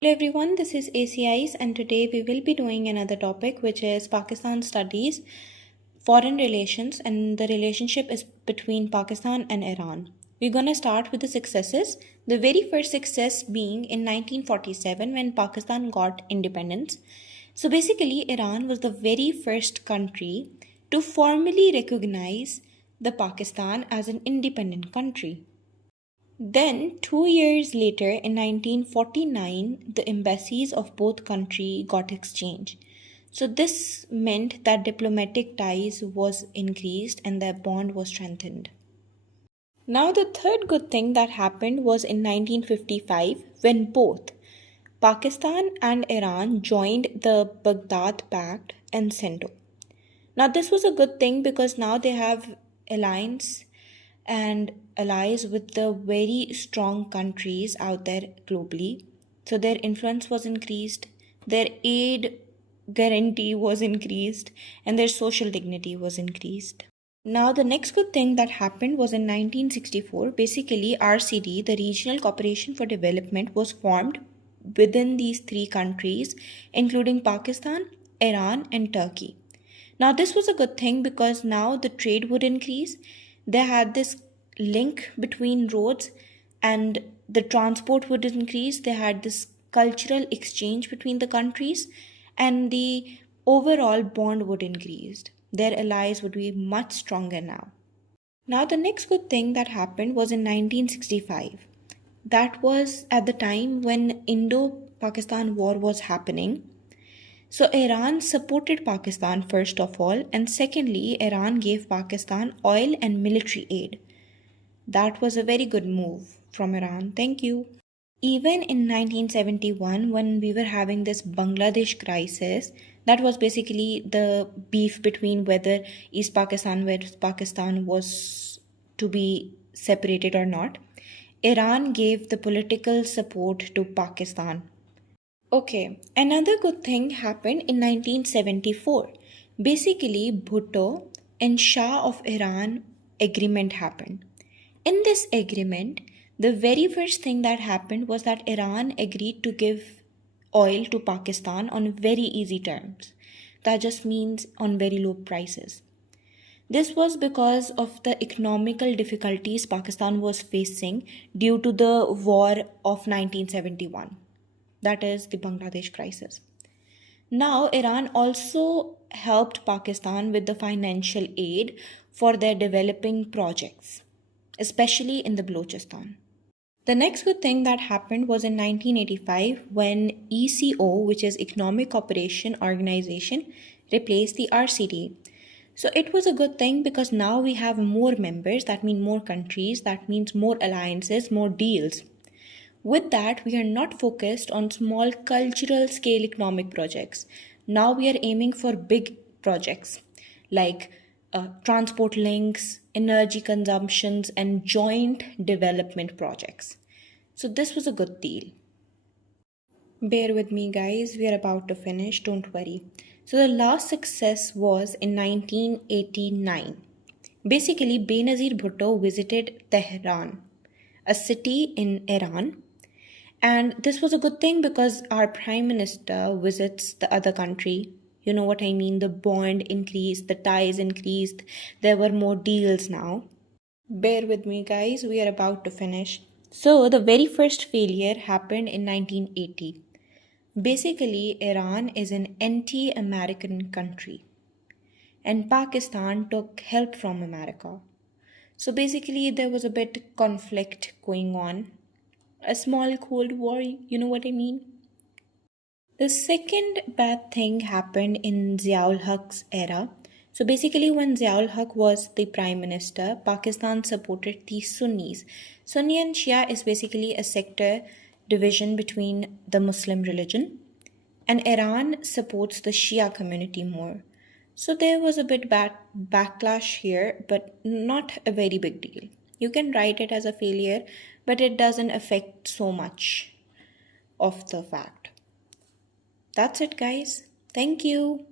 Hello everyone, this is ACIs and today we will be doing another topic which is Pakistan studies, foreign relations and the relationship is between Pakistan and Iran. We're going to start with the successes. The very first success being in 1947 when Pakistan got independence. So basically Iran was the very first country to formally recognize the Pakistan as an independent country. Then, 2 years later, in 1949, the embassies of both countries got exchanged. So this meant that diplomatic ties was increased and their bond was strengthened. Now, the third good thing that happened was in 1955 when both Pakistan and Iran joined the Baghdad Pact and CENTO. Now, this was a good thing because now they have alliance and allies with the very strong countries out there globally. So their influence was increased, their aid guarantee was increased, and their social dignity was increased. Now, the next good thing that happened was in 1964. Basically, RCD, the Regional Cooperation for Development, was formed within these three countries, including Pakistan, Iran, and Turkey. Now, this was a good thing because now the trade would increase. They had this link between roads and the transport would increase. They had this cultural exchange between the countries and the overall bond would increase. Their allies would be much stronger now. Now, the next good thing that happened was in 1965. That was at the time when Indo-Pakistan war was happening. So Iran supported Pakistan first of all, and secondly, Iran gave Pakistan oil and military aid. That was a very good move from Iran. Thank you. Even in 1971, when we were having this Bangladesh crisis, that was basically the beef between whether East Pakistan, West Pakistan was to be separated or not. Iran gave the political support to Pakistan. Okay, another good thing happened in 1974. Basically, Bhutto and Shah of Iran agreement happened. In this agreement, the very first thing that happened was that Iran agreed to give oil to Pakistan on very easy terms. That just means on very low prices. This was because of the economical difficulties Pakistan was facing due to the war of 1971. That is the Bangladesh crisis. Now, Iran also helped Pakistan with the financial aid for their developing projects, especially in the Balochistan. The next good thing that happened was in 1985 when ECO, which is Economic Cooperation Organization, replaced the RCD. So it was a good thing because now we have more members, that means more countries, that means more alliances, more deals. With that, we are not focused on small cultural scale economic projects. Now we are aiming for big projects like transport links, energy consumptions, and joint development projects. So this was a good deal. Bear with me, guys. We are about to finish. Don't worry. So the last success was in 1989. Basically, Benazir Bhutto visited Tehran, a city in Iran. And this was a good thing because our prime minister visits the other country. You know what I mean? The bond increased, the ties increased, there were more deals now. Bear with me, guys, we are about to finish. So, the very first failure happened in 1980. Basically, Iran is an anti American country, and Pakistan took help from America. So, basically, there was a bit conflict going on. A small Cold War, you know what I mean? The second bad thing happened in Ziaul Haq's era. So basically, when Ziaul Haq was the prime minister, Pakistan supported the Sunnis. Sunni and Shia is basically a sector division between the Muslim religion, and Iran supports the Shia community more. So there was a bit backlash here, but not a very big deal. You can write it as a failure, but it doesn't affect so much of the fact. That's it, guys. Thank you.